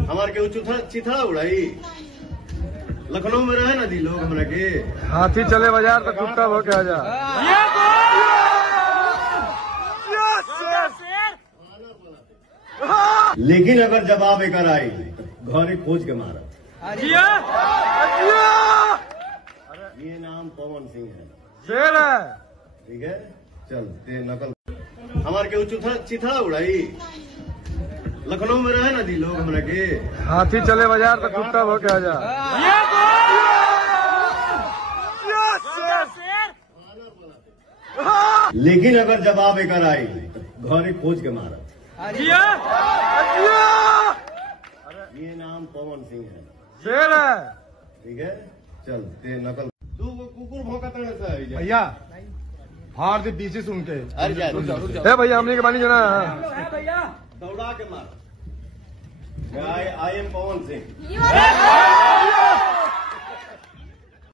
हमारे के चिथड़ा उड़ाई लखनऊ में रहे ना दी लोग हमरा के हाथी चले बाजार तो कुत्ता हो के आ जा। लेकिन अगर जवाब एक आई घरे खोज के मारा। ये नाम पवन सिंह है। शेर है। ठीक है चल ते नकल हमारे के चिथड़ा उड़ाई लखनऊ में रहे ना दी लोग हमरा के हाथी चले बाजार तो कुत्ता हो के आ जा। लेकिन अगर जवाब एक आई घरे खोज के मारा। ये नाम पवन सिंह है। शेर है। ठीक है चल ते नकल तू कुकुर भौंकता है भैया फाड़ दे पीछे सुन के। अरे जा रुक जा भैया हमने के पानी जाना दौड़ा के मार। I am Pawan Singh.